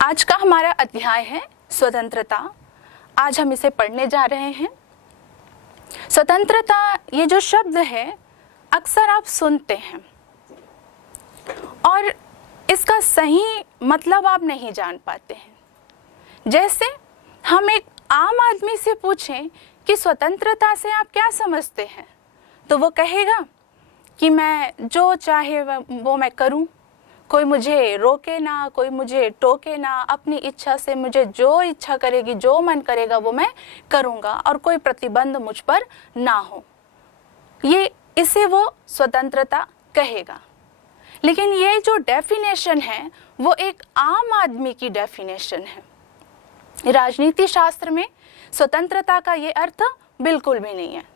आज का हमारा अध्याय है स्वतंत्रता। आज हम इसे पढ़ने जा रहे हैं। स्वतंत्रता ये जो शब्द है अक्सर आप सुनते हैं और इसका सही मतलब आप नहीं जान पाते हैं। जैसे हम एक आम आदमी से पूछें कि स्वतंत्रता से आप क्या समझते हैं, तो वो कहेगा कि मैं जो चाहे वो मैं करूं, कोई मुझे रोके ना, कोई मुझे टोके ना, अपनी इच्छा से मुझे जो इच्छा करेगी, जो मन करेगा वो मैं करूँगा और कोई प्रतिबंध मुझ पर ना हो। इसे वो स्वतंत्रता कहेगा। लेकिन ये जो डेफिनेशन है वो एक आम आदमी की डेफिनेशन है। राजनीति शास्त्र में स्वतंत्रता का ये अर्थ बिल्कुल भी नहीं है।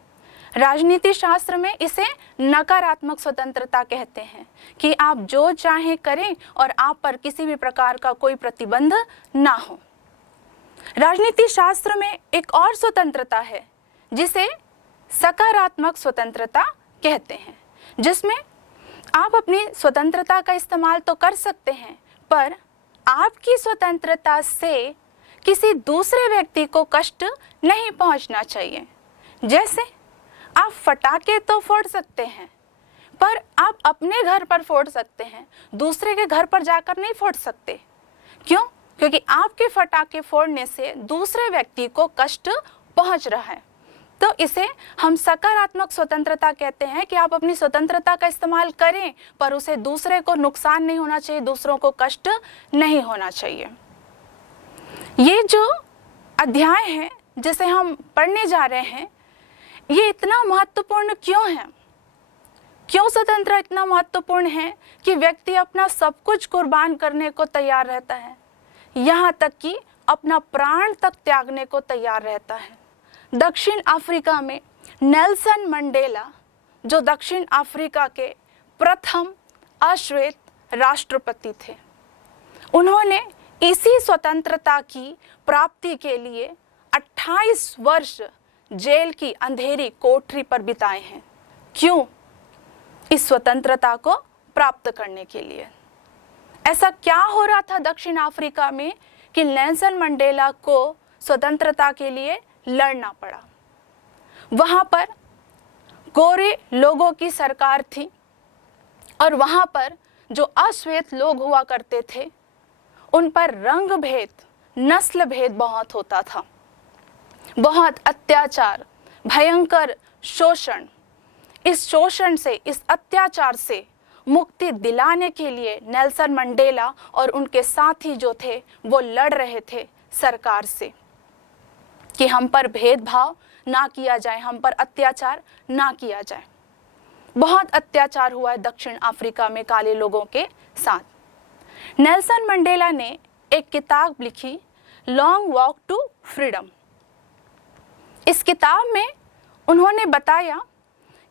राजनीति शास्त्र में इसे नकारात्मक स्वतंत्रता कहते हैं कि आप जो चाहें करें और आप पर किसी भी प्रकार का कोई प्रतिबंध ना हो। राजनीति शास्त्र में एक और स्वतंत्रता है जिसे सकारात्मक स्वतंत्रता कहते हैं, जिसमें आप अपनी स्वतंत्रता का इस्तेमाल तो कर सकते हैं, पर आपकी स्वतंत्रता से किसी दूसरे व्यक्ति को कष्ट नहीं पहुंचना चाहिए। जैसे आप फटाके तो फोड़ सकते हैं, पर आप अपने घर पर फोड़ सकते हैं, दूसरे के घर पर जाकर नहीं फोड़ सकते। क्यों? क्योंकि आपके फटाके फोड़ने से दूसरे व्यक्ति को कष्ट पहुंच रहा है। तो इसे हम सकारात्मक स्वतंत्रता कहते हैं कि आप अपनी स्वतंत्रता का इस्तेमाल करें, पर उसे दूसरे को नुकसान नहीं होना चाहिए, दूसरों को कष्ट नहीं होना चाहिए। ये जो अध्याय है जिसे हम पढ़ने जा रहे हैं, ये इतना महत्वपूर्ण क्यों है? क्यों स्वतंत्रता इतना महत्वपूर्ण है कि व्यक्ति अपना सब कुछ कुर्बान करने को तैयार रहता है, यहाँ तक कि अपना प्राण तक त्यागने को तैयार रहता है। दक्षिण अफ्रीका में नेल्सन मंडेला, जो दक्षिण अफ्रीका के प्रथम अश्वेत राष्ट्रपति थे, उन्होंने इसी स्वतंत्रता की प्राप्ति के लिए 28 वर्ष जेल की अंधेरी कोठरी पर बिताए हैं। क्यों? इस स्वतंत्रता को प्राप्त करने के लिए। ऐसा क्या हो रहा था दक्षिण अफ्रीका में कि नेल्सन मंडेला को स्वतंत्रता के लिए लड़ना पड़ा? वहां पर गोरे लोगों की सरकार थी और वहां पर जो अश्वेत लोग हुआ करते थे उन पर रंग भेद, नस्ल भेद बहुत होता था। बहुत अत्याचार, भयंकर शोषण। इस शोषण से, इस अत्याचार से मुक्ति दिलाने के लिए नेल्सन मंडेला और उनके साथी जो थे वो लड़ रहे थे सरकार से कि हम पर भेदभाव ना किया जाए, हम पर अत्याचार ना किया जाए। बहुत अत्याचार हुआ है दक्षिण अफ्रीका में काले लोगों के साथ। नेल्सन मंडेला ने एक किताब लिखी, लॉन्ग वॉक टू फ्रीडम। इस किताब में उन्होंने बताया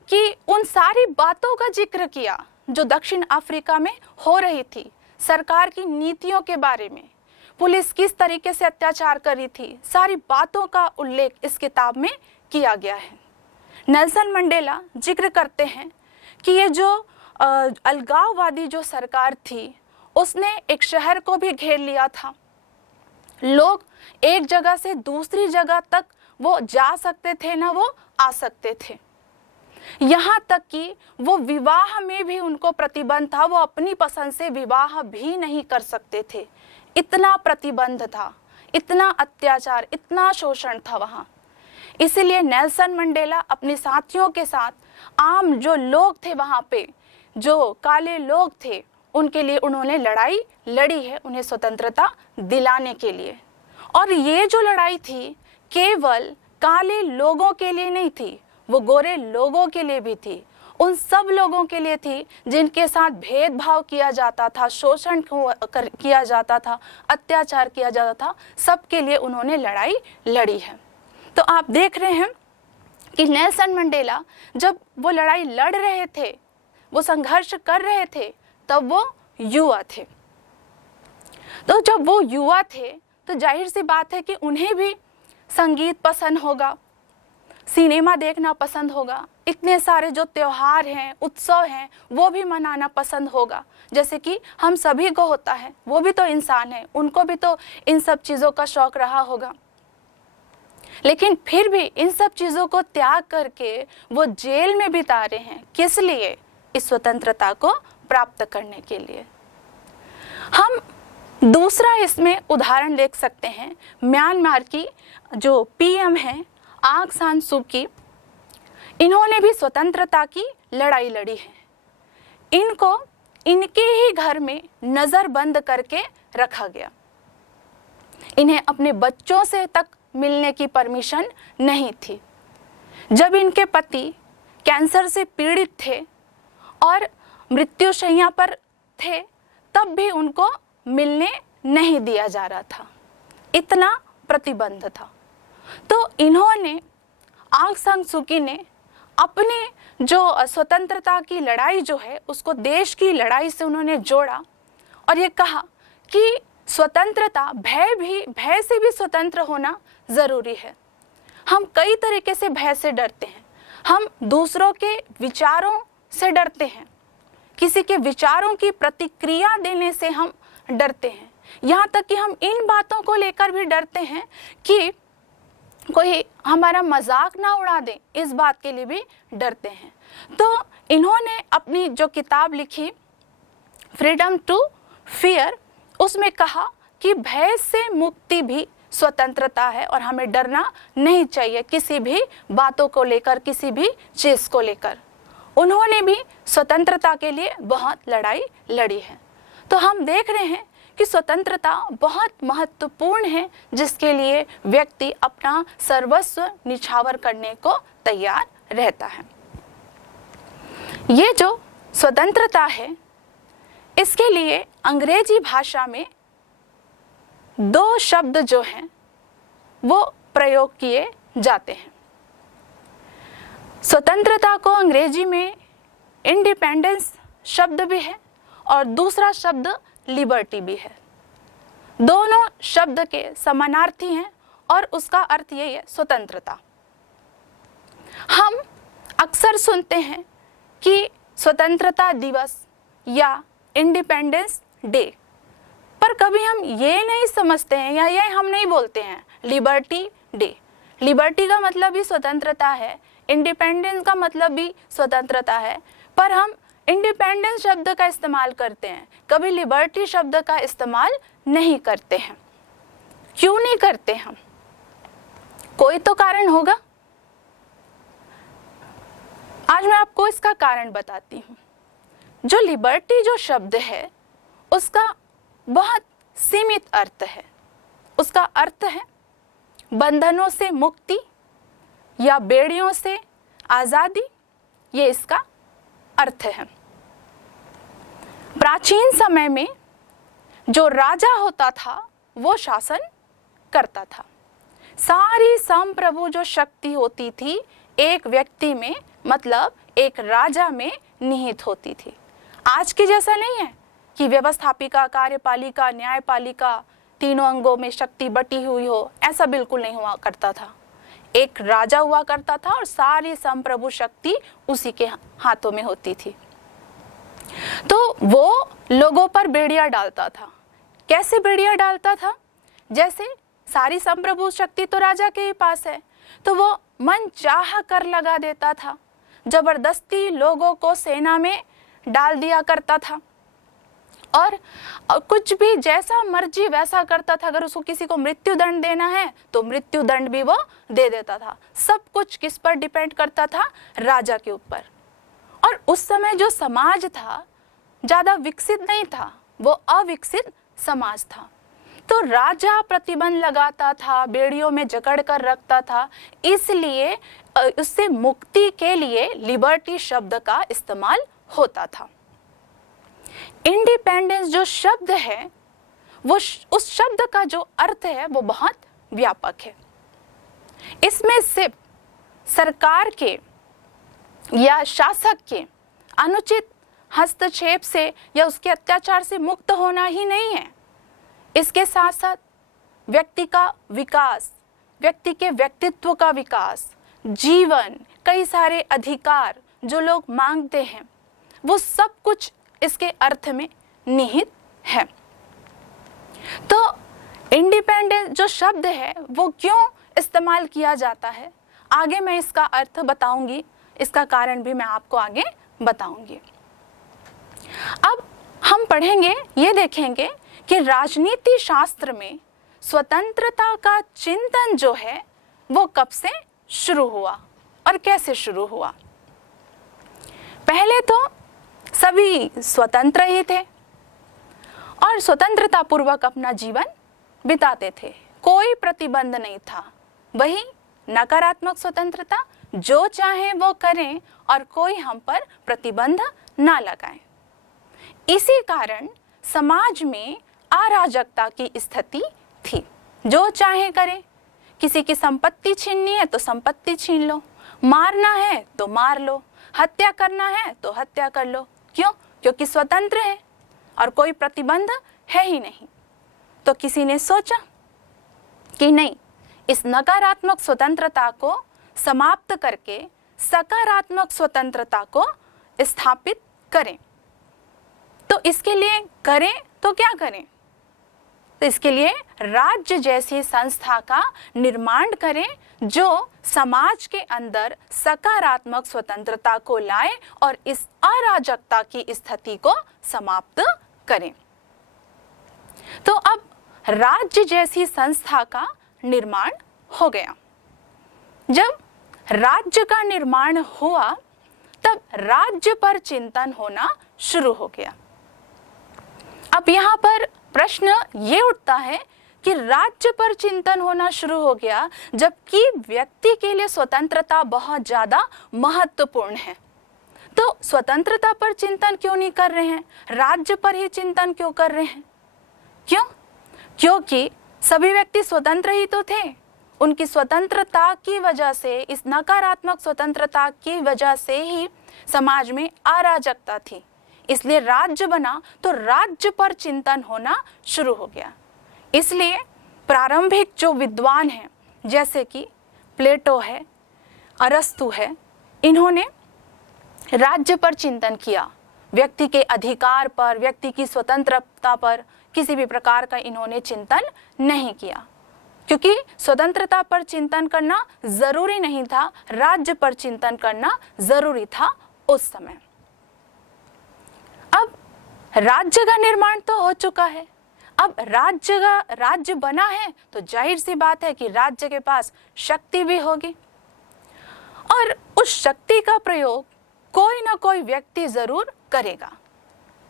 कि उन सारी बातों का जिक्र किया जो दक्षिण अफ्रीका में हो रही थी, सरकार की नीतियों के बारे में, पुलिस किस तरीके से अत्याचार कर रही थी, सारी बातों का उल्लेख इस किताब में किया गया है। नेल्सन मंडेला जिक्र करते हैं कि ये जो अलगाववादी जो सरकार थी उसने एक शहर को भी घेर लिया था। लोग एक जगह से दूसरी जगह तक वो जा सकते थे ना वो आ सकते थे। यहाँ तक कि वो विवाह में भी उनको प्रतिबंध था, वो अपनी पसंद से विवाह भी नहीं कर सकते थे। इतना प्रतिबंध था, इतना अत्याचार, इतना शोषण था वहाँ। इसीलिए नेल्सन मंडेला अपने साथियों के साथ, आम जो लोग थे वहाँ पे, जो काले लोग थे, उनके लिए उन्होंने लड़ाई लड़ी है, उन्हें स्वतंत्रता दिलाने के लिए। और ये जो लड़ाई थी केवल काले लोगों के लिए नहीं थी, वो गोरे लोगों के लिए भी थी, उन सब लोगों के लिए थी जिनके साथ भेदभाव किया जाता था, शोषण किया जाता था, अत्याचार किया जाता था, सबके लिए उन्होंने लड़ाई लड़ी है। तो आप देख रहे हैं कि नेल्सन मंडेला जब वो लड़ाई लड़ रहे थे, वो संघर्ष कर रहे थे, तब वो युवा थे। तो जब वो युवा थे तो जाहिर सी बात है कि उन्हें भी संगीत पसंद होगा, सिनेमा देखना पसंद होगा, इतने सारे जो त्योहार हैं, उत्सव हैं, वो भी मनाना पसंद होगा, जैसे कि हम सभी को होता है। वो भी तो इंसान है, उनको भी तो इन सब चीज़ों का शौक रहा होगा। लेकिन फिर भी इन सब चीज़ों को त्याग करके वो जेल में बिता रहे हैं। किस लिए? इस स्वतंत्रता को प्राप्त करने के लिए। हम दूसरा इसमें उदाहरण देख सकते हैं, म्यांमार की जो पीएम हैं आंग सान सू की। इन्होंने भी स्वतंत्रता की लड़ाई लड़ी है। इनको इनके ही घर में नज़रबंद करके रखा गया। इन्हें अपने बच्चों से तक मिलने की परमिशन नहीं थी। जब इनके पति कैंसर से पीड़ित थे और मृत्युशैया पर थे, तब भी उनको मिलने नहीं दिया जा रहा था, इतना प्रतिबंध था। तो इन्होंने, आंग सान सू की ने अपने जो स्वतंत्रता की लड़ाई जो है उसको देश की लड़ाई से उन्होंने जोड़ा और ये कहा कि स्वतंत्रता, भय से भी स्वतंत्र होना ज़रूरी है। हम कई तरीके से भय से डरते हैं। हम दूसरों के विचारों से डरते हैं, किसी के विचारों की प्रतिक्रिया देने से हम डरते हैं, यहाँ तक कि हम इन बातों को लेकर भी डरते हैं कि कोई हमारा मजाक ना उड़ा दे, इस बात के लिए भी डरते हैं। तो इन्होंने अपनी जो किताब लिखी फ्रीडम टू फियर, उसमें कहा कि भय से मुक्ति भी स्वतंत्रता है और हमें डरना नहीं चाहिए किसी भी बातों को लेकर, किसी भी चीज़ को लेकर। उन्होंने भी स्वतंत्रता के लिए बहुत लड़ाई लड़ी है। तो हम देख रहे हैं कि स्वतंत्रता बहुत महत्वपूर्ण है, जिसके लिए व्यक्ति अपना सर्वस्व निछावर करने को तैयार रहता है। ये जो स्वतंत्रता है, इसके लिए अंग्रेजी भाषा में 2 शब्द जो हैं वो प्रयोग किए जाते हैं। स्वतंत्रता को अंग्रेजी में इंडिपेंडेंस शब्द भी है और दूसरा शब्द लिबर्टी भी है। दोनों शब्द के समानार्थी हैं और उसका अर्थ यही है, स्वतंत्रता। हम अक्सर सुनते हैं कि स्वतंत्रता दिवस या इंडिपेंडेंस डे, पर कभी हम ये नहीं समझते हैं या ये हम नहीं बोलते हैं लिबर्टी डे। लिबर्टी का मतलब भी स्वतंत्रता है, इंडिपेंडेंस का मतलब भी स्वतंत्रता है, पर हम इंडिपेंडेंस शब्द का इस्तेमाल करते हैं, कभी लिबर्टी शब्द का इस्तेमाल नहीं करते हैं। क्यों नहीं करते हम? कोई तो कारण होगा। आज मैं आपको इसका कारण बताती हूँ। जो लिबर्टी जो शब्द है उसका बहुत सीमित अर्थ है। उसका अर्थ है बंधनों से मुक्ति या बेड़ियों से आज़ादी, ये इसका अर्थ है। प्राचीन समय में जो राजा होता था वो शासन करता था। सारी संप्रभु जो शक्ति होती थी एक व्यक्ति में, मतलब एक राजा में निहित होती थी। आज की जैसा नहीं है कि व्यवस्थापिका, कार्यपालिका, न्यायपालिका तीनों अंगों में शक्ति बटी हुई हो, ऐसा बिल्कुल नहीं हुआ करता था। एक राजा हुआ करता था और सारी संप्रभु शक्ति उसी के हाथों में होती थी। तो वो लोगों पर बेड़ियां डालता था। कैसे बेड़ियां डालता था? जैसे सारी संप्रभु शक्ति तो राजा के ही पास है, तो वो मन चाह कर लगा देता था, जबरदस्ती लोगों को सेना में डाल दिया करता था और कुछ भी जैसा मर्जी वैसा करता था। अगर उसको किसी को मृत्यु दंड देना है तो मृत्यु दंड भी वो दे देता था। सब कुछ किस पर डिपेंड करता था? राजा के ऊपर। और उस समय जो समाज था ज़्यादा विकसित नहीं था, वो अविकसित समाज था। तो राजा प्रतिबंध लगाता था, बेड़ियों में जकड़ कर रखता था, इसलिए उससे मुक्ति के लिए लिबर्टी शब्द का इस्तेमाल होता था। इंडिपेंडेंस जो शब्द है वो उस शब्द का जो अर्थ है वो बहुत व्यापक है। इसमें सिर्फ सरकार के या शासक के अनुचित हस्तक्षेप से या उसके अत्याचार से मुक्त होना ही नहीं है। इसके साथ साथ व्यक्ति का विकास, व्यक्ति के व्यक्तित्व का विकास, जीवन, कई सारे अधिकार जो लोग मांगते हैं, वो सब कुछ इसके अर्थ में निहित है। तो इंडिपेंडेंस जो शब्द है वो क्यों इस्तेमाल किया जाता है, आगे मैं इसका अर्थ बताऊंगी, इसका कारण भी मैं आपको आगे बताऊंगी। अब हम पढ़ेंगे, ये देखेंगे कि राजनीति शास्त्र में स्वतंत्रता का चिंतन जो है वो कब से शुरू हुआ और कैसे शुरू हुआ। पहले तो सभी स्वतंत्र ही थे और स्वतंत्रता पूर्वक अपना जीवन बिताते थे, कोई प्रतिबंध नहीं था। वही नकारात्मक स्वतंत्रता, जो चाहे वो करें और कोई हम पर प्रतिबंध ना लगाए। इसी कारण समाज में अराजकता की स्थिति थी, जो चाहे करें। किसी की संपत्ति छीननी है तो संपत्ति छीन लो, मारना है तो मार लो, हत्या करना है तो हत्या कर लो। क्यों? क्योंकि स्वतंत्र है और कोई प्रतिबंध है ही नहीं। तो किसी ने सोचा कि नहीं, इस नकारात्मक स्वतंत्रता को समाप्त करके सकारात्मक स्वतंत्रता को स्थापित करें। तो इसके लिए करें तो क्या करें? तो इसके लिए राज्य जैसी संस्था का निर्माण करें जो समाज के अंदर सकारात्मक स्वतंत्रता को लाए और इस अराजकता की स्थिति को समाप्त करें। तो अब राज्य जैसी संस्था का निर्माण हो गया। जब राज्य का निर्माण हुआ तब राज्य पर चिंतन होना शुरू हो गया। अब यहाँ पर प्रश्न ये उठता है कि राज्य पर चिंतन होना शुरू हो गया जबकि व्यक्ति के लिए स्वतंत्रता बहुत ज्यादा महत्वपूर्ण है। तो स्वतंत्रता पर चिंतन क्यों नहीं कर रहे हैं, राज्य पर ही चिंतन क्यों कर रहे हैं? क्यों? क्योंकि सभी व्यक्ति स्वतंत्र ही तो थे। उनकी स्वतंत्रता की वजह से, इस नकारात्मक स्वतंत्रता की वजह से ही समाज में अराजकता थी। इसलिए राज्य बना तो राज्य पर चिंतन होना शुरू हो गया। इसलिए प्रारंभिक जो विद्वान हैं, जैसे कि प्लेटो है, अरस्तु है, इन्होंने राज्य पर चिंतन किया। व्यक्ति के अधिकार पर, व्यक्ति की स्वतंत्रता पर किसी भी प्रकार का इन्होंने चिंतन नहीं किया, क्योंकि स्वतंत्रता पर चिंतन करना जरूरी नहीं था, राज्य पर चिंतन करना जरूरी था उस समय। अब राज्य का निर्माण तो हो चुका है। अब राज्य बना है तो जाहिर सी बात है कि राज्य के पास शक्ति भी होगी और उस शक्ति का प्रयोग कोई ना कोई व्यक्ति जरूर करेगा।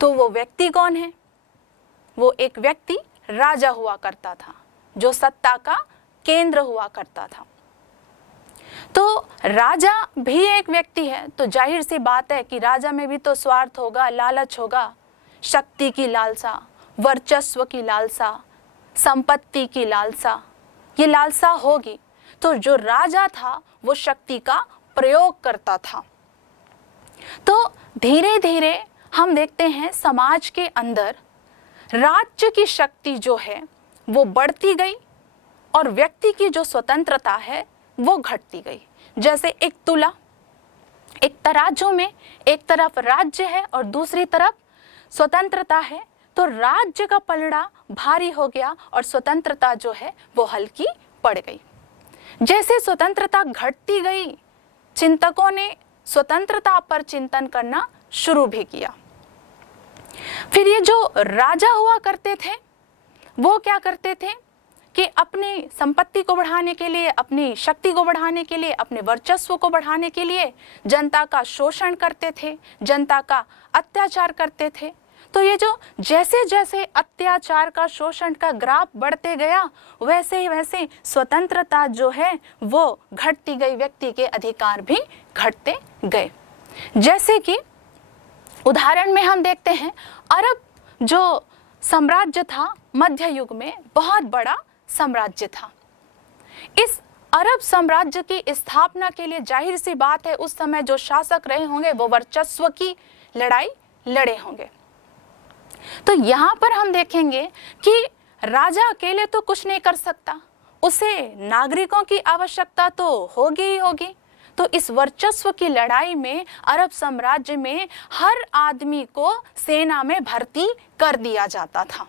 तो वो व्यक्ति कौन है? वो एक व्यक्ति राजा हुआ करता था, जो सत्ता का केंद्र हुआ करता था। तो राजा भी एक व्यक्ति है, तो जाहिर सी बात है कि राजा में भी तो स्वार्थ होगा, लालच होगा, शक्ति की लालसा, वर्चस्व की लालसा, संपत्ति की लालसा, ये लालसा होगी। तो जो राजा था वो शक्ति का प्रयोग करता था। तो धीरे धीरे हम देखते हैं समाज के अंदर राज्य की शक्ति जो है वो बढ़ती गई और व्यक्ति की जो स्वतंत्रता है वो घटती गई। जैसे एक तुला, एक तराजू में एक तरफ राज्य है और दूसरी तरफ स्वतंत्रता है, तो राज्य का पलड़ा भारी हो गया और स्वतंत्रता जो है वो हल्की पड़ गई। जैसे स्वतंत्रता घटती गई, चिंतकों ने स्वतंत्रता पर चिंतन करना शुरू भी किया। फिर ये जो राजा हुआ करते थे वो क्या करते थे कि अपनी संपत्ति को बढ़ाने के लिए, अपनी शक्ति को बढ़ाने के लिए, अपने वर्चस्व को बढ़ाने के लिए जनता का शोषण करते थे, जनता का अत्याचार करते थे। तो ये जो जैसे जैसे अत्याचार का, शोषण का ग्राफ बढ़ते गया, वैसे ही वैसे स्वतंत्रता जो है वो घटती गई, व्यक्ति के अधिकार भी घटते गए। जैसे कि उदाहरण में हम देखते हैं, अरब जो साम्राज्य था मध्य युग में बहुत बड़ा साम्राज्य था। इस अरब साम्राज्य की स्थापना के लिए जाहिर सी बात है उस समय जो शासक रहे होंगे वो वर्चस्व की लड़ाई लड़े होंगे। तो यहाँ पर हम देखेंगे कि राजा अकेले तो कुछ नहीं कर सकता, उसे नागरिकों की आवश्यकता तो होगी ही होगी। तो इस वर्चस्व की लड़ाई में अरब साम्राज्य में हर आदमी को सेना में भर्ती कर दिया जाता था।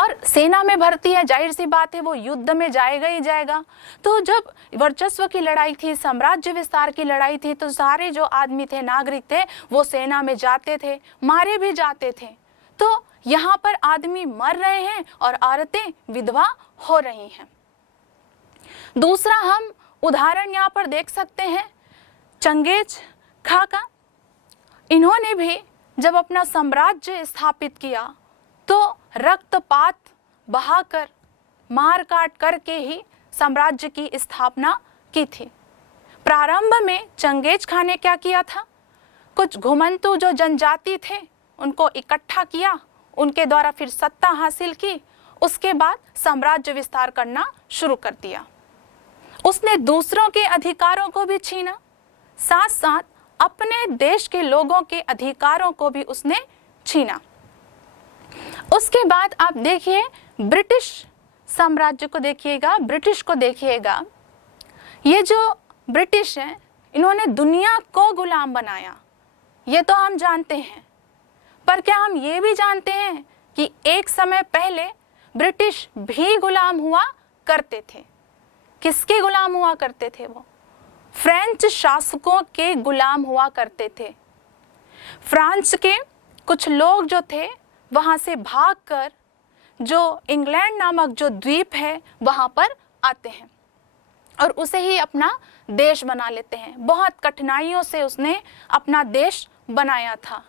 और सेना में भर्ती है, जाहिर सी बात है वो युद्ध में जाएगा ही जाएगा। तो जब वर्चस्व की लड़ाई थी, साम्राज्य विस्तार की लड़ाई थी, तो सारे जो आदमी थे, नागरिक थे, वो सेना में जाते थे, मारे भी जाते थे। तो यहाँ पर आदमी मर रहे हैं और औरतें विधवा हो रही हैं। दूसरा हम उदाहरण यहाँ पर देख सकते हैं चंगेज खां का। इन्होंने भी जब अपना साम्राज्य स्थापित किया तो रक्तपात बहाकर, मार काट करके ही साम्राज्य की स्थापना की थी। प्रारंभ में चंगेज खां ने क्या किया था, कुछ घुमंतु जो जनजाति थे उनको इकट्ठा किया, उनके द्वारा फिर सत्ता हासिल की, उसके बाद साम्राज्य विस्तार करना शुरू कर दिया। उसने दूसरों के अधिकारों को भी छीना, साथ साथ अपने देश के लोगों के अधिकारों को भी उसने छीना। उसके बाद आप देखिए ब्रिटिश साम्राज्य को देखिएगा, ब्रिटिश को देखिएगा। ये जो ब्रिटिश हैं इन्होंने दुनिया को गुलाम बनाया, ये तो हम जानते हैं। पर क्या हम ये भी जानते हैं कि एक समय पहले ब्रिटिश भी गुलाम हुआ करते थे? किसके गुलाम हुआ करते थे? वो फ्रेंच शासकों के गुलाम हुआ करते थे। फ्रांस के कुछ लोग जो थे वहाँ से भागकर जो इंग्लैंड नामक जो द्वीप है वहाँ पर आते हैं और उसे ही अपना देश बना लेते हैं। बहुत कठिनाइयों से उसने अपना देश बनाया था।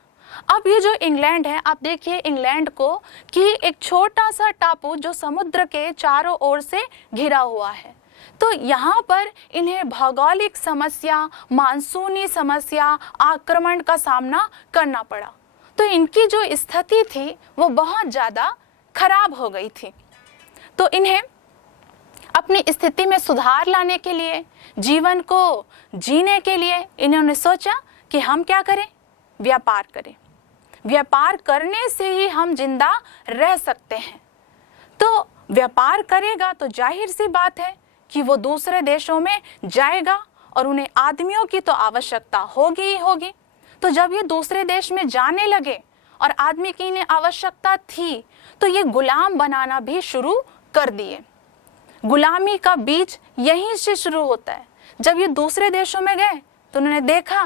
अब ये जो इंग्लैंड है, आप देखिए इंग्लैंड को कि एक छोटा सा टापू जो समुद्र के चारों ओर से घिरा हुआ है। तो यहाँ पर इन्हें भौगोलिक समस्या, मानसूनी समस्या, आक्रमण का सामना करना पड़ा। तो इनकी जो स्थिति थी वो बहुत ज़्यादा खराब हो गई थी। तो इन्हें अपनी स्थिति में सुधार लाने के लिए, जीवन को जीने के लिए इन्होंने सोचा कि हम क्या करें, व्यापार करें। व्यापार करने से ही हम जिंदा रह सकते हैं। तो व्यापार करेगा तो जाहिर सी बात है कि वो दूसरे देशों में जाएगा और उन्हें आदमियों की तो आवश्यकता होगी ही होगी। तो जब ये दूसरे देश में जाने लगे और आदमी की इन्हें आवश्यकता थी तो ये गुलाम बनाना भी शुरू कर दिए। गुलामी का बीज यहीं से शुरू होता है। जब ये दूसरे देशों में गए तो उन्होंने देखा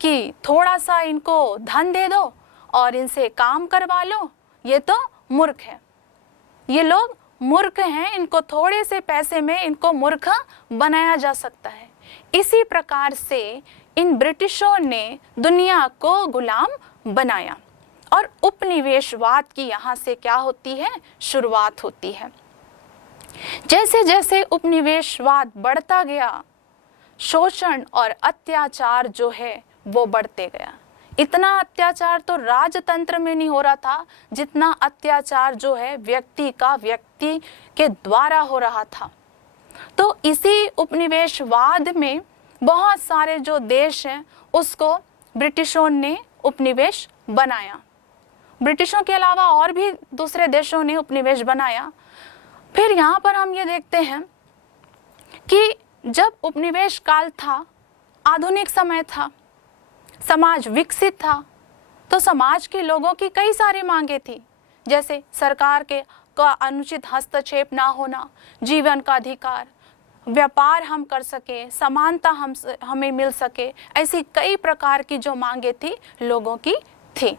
कि थोड़ा सा इनको धन दे दो और इनसे काम करवा लो, ये तो मूर्ख है, ये लोग मूर्ख हैं, इनको थोड़े से पैसे में इनको मूर्ख बनाया जा सकता है। इसी प्रकार से इन ब्रिटिशों ने दुनिया को गुलाम बनाया और उपनिवेशवाद की यहाँ से क्या होती है, शुरुआत होती है। जैसे जैसे उपनिवेशवाद बढ़ता गया, शोषण और अत्याचार जो है वो बढ़ते गया। इतना अत्याचार तो राजतंत्र में नहीं हो रहा था जितना अत्याचार जो है व्यक्ति के द्वारा हो रहा था। तो इसी उपनिवेशवाद में बहुत सारे जो देश हैं उसको ब्रिटिशों ने उपनिवेश बनाया। ब्रिटिशों के अलावा और भी दूसरे देशों ने उपनिवेश बनाया। फिर यहाँ पर हम ये देखते हैं कि जब उपनिवेश काल था, आधुनिक समय था, समाज विकसित था, तो समाज के लोगों की कई सारी मांगे थी, जैसे सरकार का अनुचित हस्तक्षेप ना होना, जीवन का अधिकार, व्यापार हम कर सके, समानता हमें मिल सके, ऐसी कई प्रकार की जो मांगे थी लोगों की थी।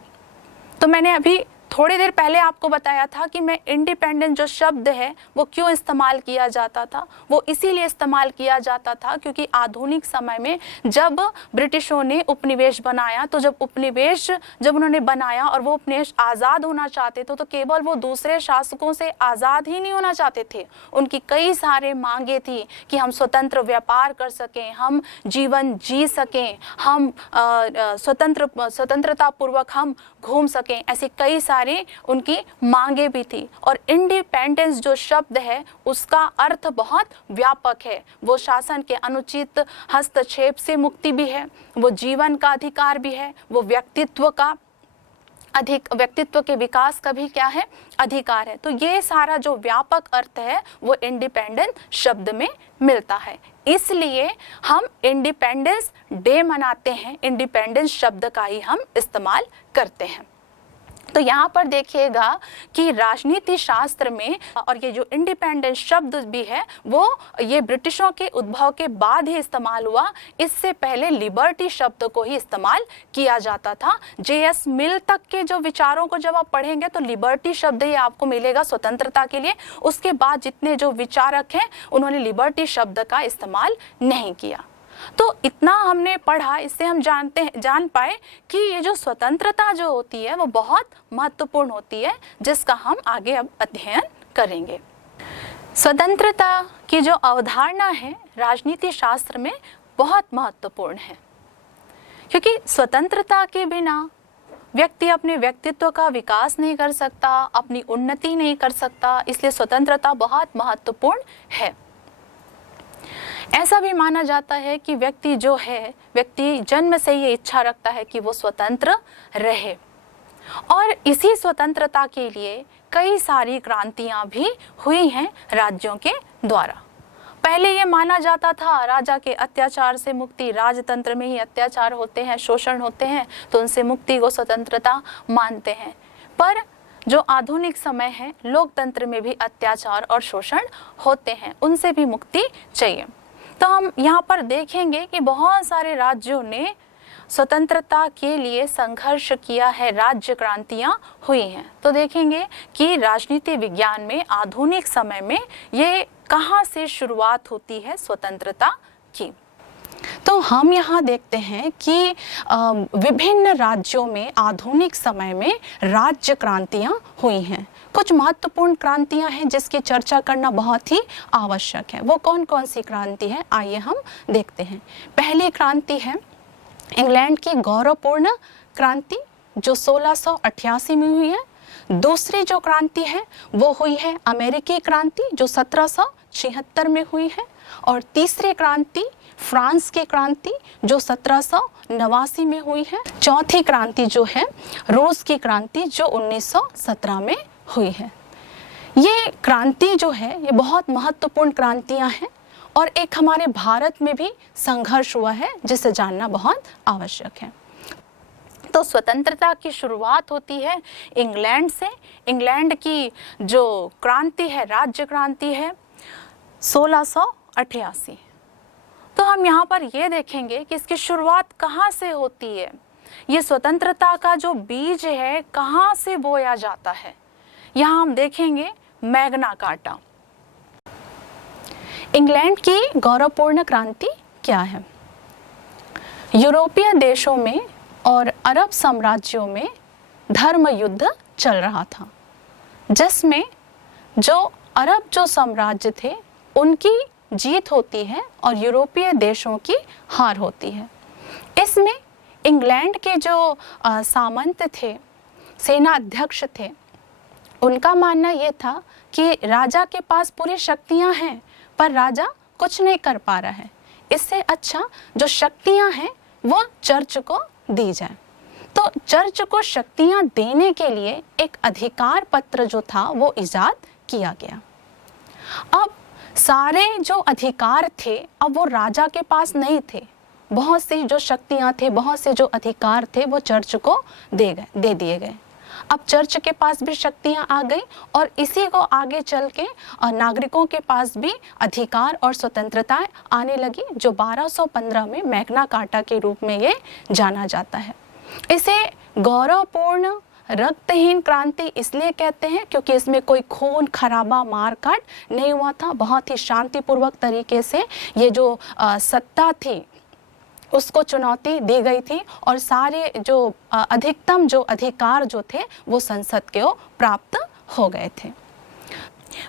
तो मैंने अभी थोड़ी देर पहले आपको बताया था कि मैं इंडिपेंडेंट जो शब्द है वो क्यों इस्तेमाल किया जाता था। वो इसीलिए इस्तेमाल किया जाता था क्योंकि आधुनिक समय में जब ब्रिटिशों ने उपनिवेश बनाया, तो जब उन्होंने बनाया और वो उपनिवेश आज़ाद होना चाहते थे, तो केवल वो दूसरे शासकों से आज़ाद ही नहीं होना चाहते थे। उनकी कई सारे मांगे थी कि हम स्वतंत्र व्यापार कर सकें, हम जीवन जी सकें, हम स्वतंत्रता पूर्वक हम घूम सकें, ऐसी कई सारी उनकी मांगे भी थी। और इंडिपेंडेंस जो शब्द है उसका अर्थ बहुत व्यापक है। वो शासन के अनुचित हस्तक्षेप से मुक्ति भी है, वो जीवन का अधिकार भी है, वो व्यक्तित्व का अधिक व्यक्तित्व के विकास का भी क्या है, अधिकार है। तो ये सारा जो व्यापक अर्थ है वो इंडिपेंडेंस शब्द में मिलता है। इसलिए हम इंडिपेंडेंस डे मनाते हैं, इंडिपेंडेंस शब्द का ही हम इस्तेमाल करते हैं। तो यहाँ पर देखिएगा कि राजनीति शास्त्र में और ये जो इंडिपेंडेंस शब्द भी है वो ये ब्रिटिशों के उद्भव के बाद ही इस्तेमाल हुआ। इससे पहले लिबर्टी शब्द को ही इस्तेमाल किया जाता था। J.S. मिल तक के जो विचारों को जब आप पढ़ेंगे तो लिबर्टी शब्द ही आपको मिलेगा स्वतंत्रता के लिए। उसके बाद जितने जो विचारक हैं उन्होंने लिबर्टी शब्द का इस्तेमाल नहीं किया। तो इतना हमने पढ़ा, इससे हम जान पाए कि ये जो स्वतंत्रता जो होती है वो बहुत महत्वपूर्ण होती है, जिसका हम आगे अब अध्ययन करेंगे। स्वतंत्रता की जो अवधारणा है राजनीति शास्त्र में बहुत महत्वपूर्ण है, क्योंकि स्वतंत्रता के बिना व्यक्ति अपने व्यक्तित्व का विकास नहीं कर सकता, अपनी उन्नति नहीं कर सकता। इसलिए स्वतंत्रता बहुत महत्वपूर्ण है। ऐसा भी माना जाता है कि व्यक्ति जो है, व्यक्ति जन्म से ये इच्छा रखता है कि वो स्वतंत्र रहे, और इसी स्वतंत्रता के लिए कई सारी क्रांतियां भी हुई हैं राज्यों के द्वारा। पहले ये माना जाता था राजा के अत्याचार से मुक्ति, राजतंत्र में ही अत्याचार होते हैं, शोषण होते हैं, तो उनसे मुक्ति को स्वतंत्रता मानते हैं। पर जो आधुनिक समय है, लोकतंत्र में भी अत्याचार और शोषण होते हैं, उनसे भी मुक्ति चाहिए। तो हम यहाँ पर देखेंगे कि बहुत सारे राज्यों ने स्वतंत्रता के लिए संघर्ष किया है, राज्य क्रांतियाँ हुई हैं। तो देखेंगे कि राजनीति विज्ञान में आधुनिक समय में ये कहाँ से शुरुआत होती है स्वतंत्रता की। तो हम यहाँ देखते हैं कि विभिन्न राज्यों में आधुनिक समय में राज्य क्रांतियाँ हुई हैं। कुछ महत्वपूर्ण क्रांतियाँ हैं जिसकी चर्चा करना बहुत ही आवश्यक है। वो कौन कौन सी क्रांति है, आइए हम देखते हैं। पहली क्रांति है इंग्लैंड की गौरवपूर्ण क्रांति जो 1688 में हुई है। दूसरी जो क्रांति है वो हुई है अमेरिकी क्रांति जो 1776 में हुई है। और तीसरी क्रांति फ्रांस की क्रांति जो 1789 में हुई है। चौथी क्रांति जो है रूस की क्रांति जो 1917 में हुई है। ये क्रांति जो है ये बहुत महत्वपूर्ण क्रांतियां हैं, और एक हमारे भारत में भी संघर्ष हुआ है जिसे जानना बहुत आवश्यक है। तो स्वतंत्रता की शुरुआत होती है इंग्लैंड से। इंग्लैंड की जो क्रांति है, राज्य क्रांति है 1688। तो हम यहाँ पर ये देखेंगे कि इसकी शुरुआत कहाँ से होती है, ये स्वतंत्रता का जो बीज है कहाँ से बोया जाता है। यहाँ हम देखेंगे मैग्ना कार्टा। इंग्लैंड की गौरवपूर्ण क्रांति क्या है? यूरोपीय देशों में और अरब साम्राज्यों में धर्म युद्ध चल रहा था, जिसमें जो अरब जो साम्राज्य थे उनकी जीत होती है और यूरोपीय देशों की हार होती है। इसमें इंग्लैंड के जो सामंत थे, सेना अध्यक्ष थे, उनका मानना यह था कि राजा के पास पूरी शक्तियां हैं पर राजा कुछ नहीं कर पा रहा है, इससे अच्छा जो शक्तियां हैं वो चर्च को दी जाए। तो चर्च को शक्तियां देने के लिए एक अधिकार पत्र जो था वो इजाद किया गया। अब सारे जो अधिकार थे अब वो राजा के पास नहीं थे, बहुत सी जो शक्तियां थे, बहुत से जो अधिकार थे वो चर्च को दे दिए गए। अब चर्च के पास भी शक्तियां आ गई और इसी को आगे चल के नागरिकों के पास भी अधिकार और स्वतंत्रताएं आने लगी, जो 1215 में मैग्ना कार्टा के रूप में ये जाना जाता है। इसे गौरवपूर्ण रक्तहीन क्रांति इसलिए कहते हैं क्योंकि इसमें कोई खून खराबा मारकाट नहीं हुआ था। बहुत ही शांतिपूर्वक तरीके से ये जो सत्ता थी उसको चुनौती दी गई थी और सारे जो अधिकतम जो अधिकार जो थे वो संसद को प्राप्त हो गए थे।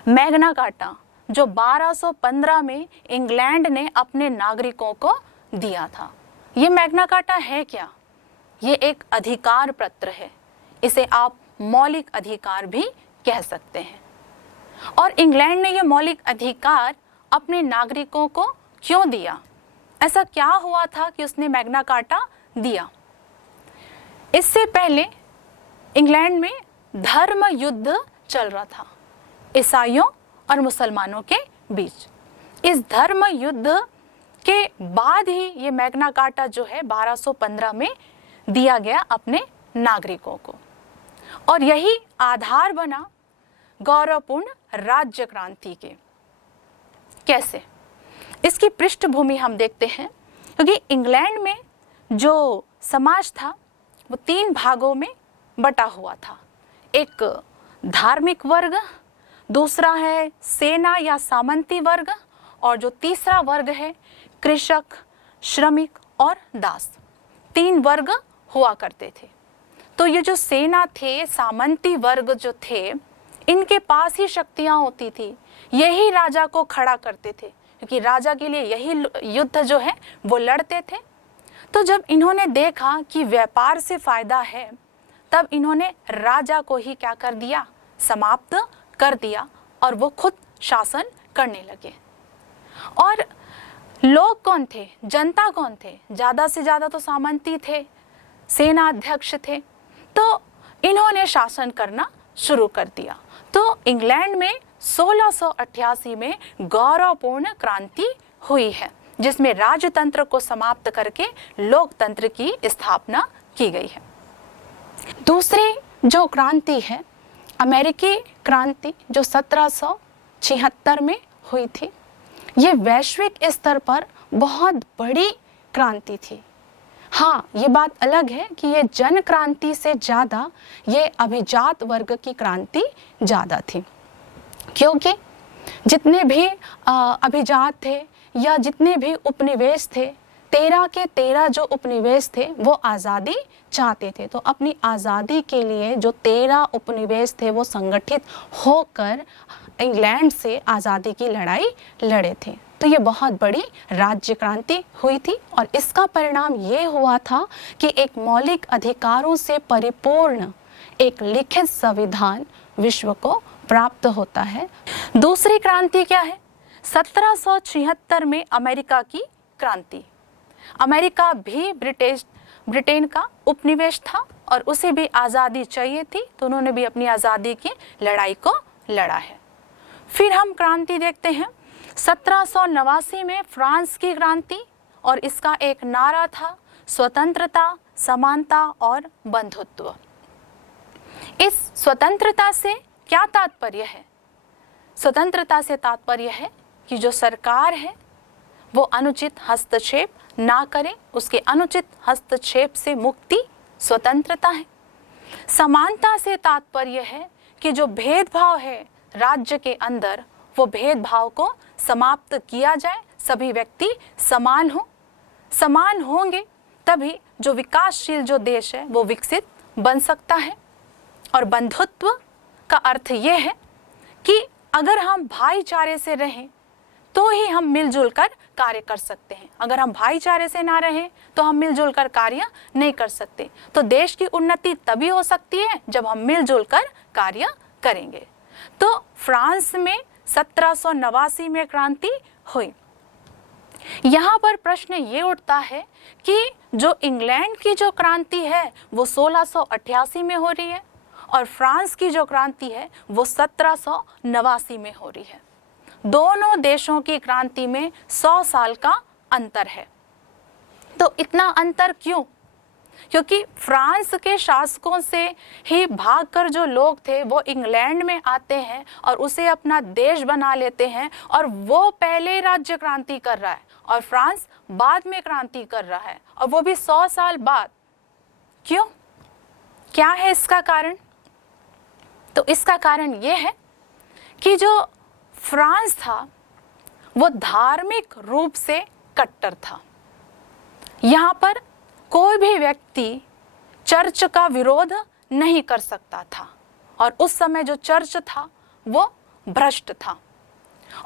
मैग्ना कार्टा जो 1215 में इंग्लैंड ने अपने नागरिकों को दिया था, ये मैग्ना कार्टा है क्या? ये एक अधिकार पत्र है, इसे आप मौलिक अधिकार भी कह सकते हैं। और इंग्लैंड ने ये मौलिक अधिकार अपने नागरिकों को क्यों दिया? ऐसा क्या हुआ था कि उसने मैग्ना कार्टा दिया? इससे पहले इंग्लैंड में धर्म युद्ध चल रहा था ईसाइयों और मुसलमानों के बीच। इस धर्म युद्ध के बाद ही ये मैग्ना कार्टा जो है 1215 में दिया गया अपने नागरिकों को, और यही आधार बना गौरवपूर्ण राज्य क्रांति के। कैसे? इसकी पृष्ठभूमि हम देखते हैं, क्योंकि इंग्लैंड में जो समाज था वो 3 भागों में बटा हुआ था। एक धार्मिक वर्ग, दूसरा है सेना या सामंती वर्ग, और जो तीसरा वर्ग है कृषक, श्रमिक और दास। 3 वर्ग हुआ करते थे। तो ये जो सेना थे, सामंती वर्ग जो थे, इनके पास ही शक्तियां होती थी, यही राजा को खड़ा करते थे, क्योंकि राजा के लिए यही युद्ध जो है वो लड़ते थे। तो जब इन्होंने देखा कि व्यापार से फायदा है, तब इन्होंने राजा को ही क्या कर दिया, समाप्त कर दिया, और वो खुद शासन करने लगे। और लोग कौन थे, जनता कौन थे? ज़्यादा से ज़्यादा तो सामंती थे, सेना अध्यक्ष थे। तो इन्होंने शासन करना शुरू कर दिया। तो इंग्लैंड में 1688 में गौरवपूर्ण क्रांति हुई है, जिसमें राजतंत्र को समाप्त करके लोकतंत्र की स्थापना की गई है। दूसरी जो क्रांति है अमेरिकी क्रांति, जो 1776 में हुई थी, ये वैश्विक स्तर पर बहुत बड़ी क्रांति थी। हाँ, ये बात अलग है कि ये जन क्रांति से ज़्यादा ये अभिजात वर्ग की क्रांति ज़्यादा थी, क्योंकि जितने भी अभिजात थे या जितने भी उपनिवेश थे, 13 के 13 जो उपनिवेश थे वो आज़ादी चाहते थे। तो अपनी आज़ादी के लिए जो 13 उपनिवेश थे वो संगठित होकर इंग्लैंड से आज़ादी की लड़ाई लड़े थे। तो ये बहुत बड़ी राज्य क्रांति हुई थी, और इसका परिणाम ये हुआ था कि एक मौलिक अधिकारों से परिपूर्ण एक लिखित संविधान विश्व को प्राप्त होता है। दूसरी क्रांति क्या है? 1776 में अमेरिका की क्रांति। अमेरिका भी ब्रिटेन का उपनिवेश था, और उसे भी आज़ादी चाहिए थी, तो उन्होंने भी अपनी आज़ादी की लड़ाई को लड़ा है। फिर हम क्रांति देखते हैं 1789 में फ्रांस की क्रांति, और इसका एक नारा था स्वतंत्रता, समानता और बंधुत्व। इस स्वतंत्रता से क्या तात्पर्य है? स्वतंत्रता से तात्पर्य है कि जो सरकार है वो अनुचित हस्तक्षेप ना करे, उसके अनुचित हस्तक्षेप से मुक्ति स्वतंत्रता है। समानता से तात्पर्य है कि जो भेदभाव है राज्य के अंदर, वो भेदभाव को समाप्त किया जाए, सभी व्यक्ति समान हो। समान होंगे तभी जो विकासशील जो देश है वो विकसित बन सकता है। और बंधुत्व का अर्थ ये है कि अगर हम भाईचारे से रहें तो ही हम मिलजुल कर कार्य कर सकते हैं। अगर हम भाईचारे से ना रहें तो हम मिलजुल कर कार्य नहीं कर सकते। तो देश की उन्नति तभी हो सकती है जब हम मिलजुल कर कार्य करेंगे। तो फ्रांस में 1789 में क्रांति हुई। यहाँ पर प्रश्न ये उठता है कि जो इंग्लैंड की जो क्रांति है वो 1688 में हो रही है, और फ्रांस की जो क्रांति है वो 1789 में हो रही है। दोनों देशों की क्रांति में 100 साल का अंतर है। तो इतना अंतर क्यों? क्योंकि फ्रांस के शासकों से ही भागकर जो लोग थे वो इंग्लैंड में आते हैं और उसे अपना देश बना लेते हैं, और वो पहले राज्य क्रांति कर रहा है और फ्रांस बाद में क्रांति कर रहा है, और वो भी 100 साल बाद। क्यों? क्या है इसका कारण? तो इसका कारण ये है कि जो फ्रांस था वो धार्मिक रूप से कट्टर था। यहाँ पर कोई भी व्यक्ति चर्च का विरोध नहीं कर सकता था, और उस समय जो चर्च था वो भ्रष्ट था,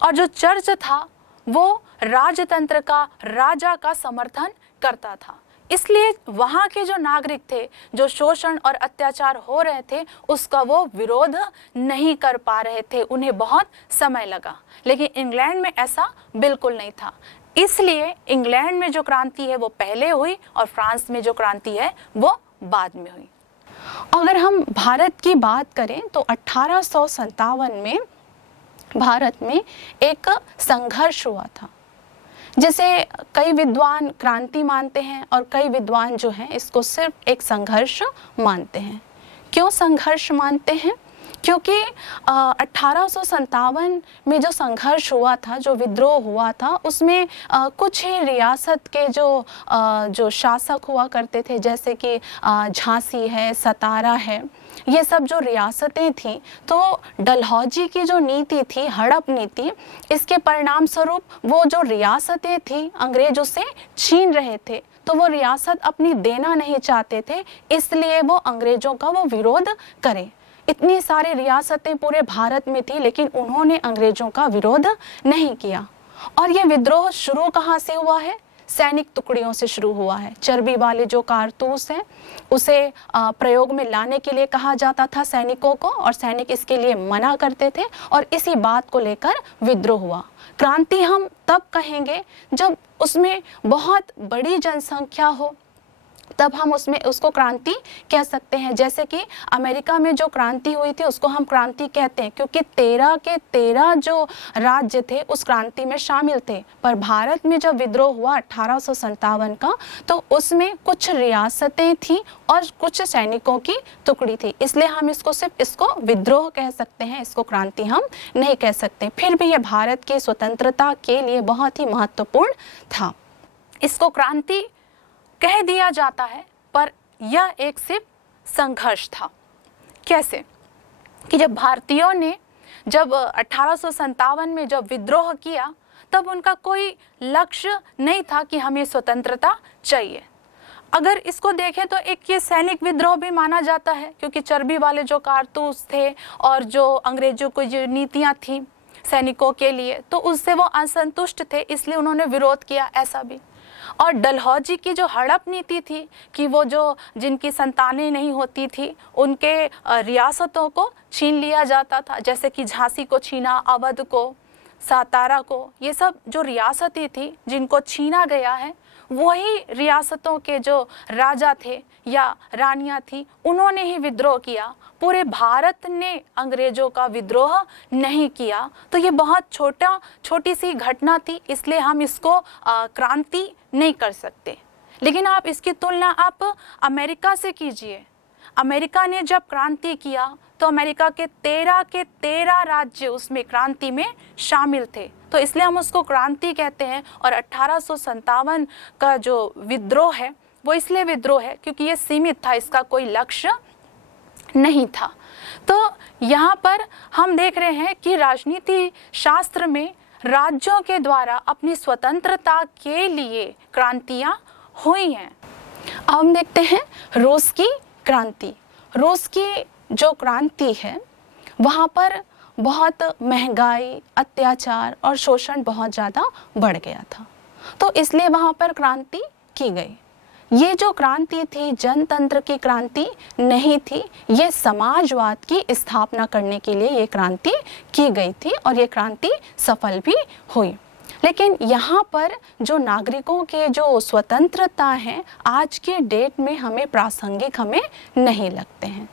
और जो चर्च था वो राजतंत्र का, राजा का समर्थन करता था। इसलिए वहाँ के जो नागरिक थे, जो शोषण और अत्याचार हो रहे थे, उसका वो विरोध नहीं कर पा रहे थे, उन्हें बहुत समय लगा। लेकिन इंग्लैंड में ऐसा बिल्कुल नहीं था। इसलिए इंग्लैंड में जो क्रांति है वो पहले हुई और फ्रांस में जो क्रांति है वो बाद में हुई। अगर हम भारत की बात करें तो 1857 में भारत में एक संघर्ष हुआ था, जिसे कई विद्वान क्रांति मानते हैं और कई विद्वान जो हैं इसको सिर्फ एक संघर्ष मानते हैं। क्यों संघर्ष मानते हैं? क्योंकि 1857 में जो संघर्ष हुआ था, जो विद्रोह हुआ था, उसमें कुछ ही रियासत के जो शासक हुआ करते थे, जैसे कि झांसी है, सतारा है, ये सब जो रियासतें थीं, तो डलहौजी की जो नीति थी, हड़प नीति, इसके परिणाम स्वरूप वो जो रियासतें थी अंग्रेजों से छीन रहे थे, तो वो रियासत अपनी देना नहीं चाहते थे, इसलिए वो अंग्रेजों का वो विरोध करें। इतनी सारी रियासतें पूरे भारत में थी, लेकिन उन्होंने अंग्रेजों का विरोध नहीं किया। और ये विद्रोह शुरू कहाँ से हुआ है? सैनिक टुकड़ियों से शुरू हुआ है। चर्बी वाले जो कारतूस हैं उसे प्रयोग में लाने के लिए कहा जाता था सैनिकों को, और सैनिक इसके लिए मना करते थे, और इसी बात को लेकर विद्रोह हुआ। क्रांति हम तब कहेंगे जब उसमें बहुत बड़ी जनसंख्या हो, तब हम उसको क्रांति कह सकते हैं। जैसे कि अमेरिका में जो क्रांति हुई थी उसको हम क्रांति कहते हैं, क्योंकि 13 के 13 जो राज्य थे उस क्रांति में शामिल थे। पर भारत में जब विद्रोह हुआ 1857 का, तो उसमें कुछ रियासतें थी और कुछ सैनिकों की टुकड़ी थी, इसलिए हम इसको विद्रोह कह सकते हैं, इसको क्रांति हम नहीं कह सकते। फिर भी ये भारत की स्वतंत्रता के लिए बहुत ही महत्वपूर्ण था। इसको क्रांति कह दिया जाता है, पर यह एक सिर्फ संघर्ष था। कैसे? कि जब भारतीयों ने जब 1857 में जब विद्रोह किया, तब उनका कोई लक्ष्य नहीं था कि हमें स्वतंत्रता चाहिए। अगर इसको देखें तो एक ये सैनिक विद्रोह भी माना जाता है, क्योंकि चर्बी वाले जो कारतूस थे और जो अंग्रेजों की जो नीतियाँ थी सैनिकों के लिए, तो उससे वो असंतुष्ट थे, इसलिए उन्होंने विरोध किया, ऐसा भी। और डलहौजी की जो हड़प नीति थी कि वो जो जिनकी संतानें नहीं होती थी उनके रियासतों को छीन लिया जाता था, जैसे कि झांसी को छीना, अवध को, सातारा को, ये सब जो रियासतें थी जिनको छीना गया है, वही रियासतों के जो राजा थे या रानियां थी उन्होंने ही विद्रोह किया। पूरे भारत ने अंग्रेजों का विद्रोह नहीं किया। तो ये बहुत छोटी सी घटना थी, इसलिए हम इसको क्रांति नहीं कर सकते। लेकिन आप इसकी तुलना आप अमेरिका से कीजिए। अमेरिका ने जब क्रांति किया तो अमेरिका के 13 राज्य उसमें क्रांति में शामिल थे, तो इसलिए हम उसको क्रांति कहते हैं। और 1857 का जो विद्रोह है वो इसलिए विद्रोह है क्योंकि ये सीमित था, इसका कोई लक्ष्य नहीं था। तो यहाँ पर हम देख रहे हैं कि राजनीति शास्त्र में राज्यों के द्वारा अपनी स्वतंत्रता के लिए क्रांतियाँ हुई हैं। अब हम देखते हैं रूस की क्रांति। रूस की जो क्रांति है वहाँ पर बहुत महंगाई, अत्याचार और शोषण बहुत ज़्यादा बढ़ गया था, तो इसलिए वहाँ पर क्रांति की गई। ये जो क्रांति थी जनतंत्र की क्रांति नहीं थी, ये समाजवाद की स्थापना करने के लिए ये क्रांति की गई थी और ये क्रांति सफल भी हुई। लेकिन यहाँ पर जो नागरिकों के जो स्वतंत्रता हैं आज के डेट में हमें प्रासंगिक नहीं लगते हैं।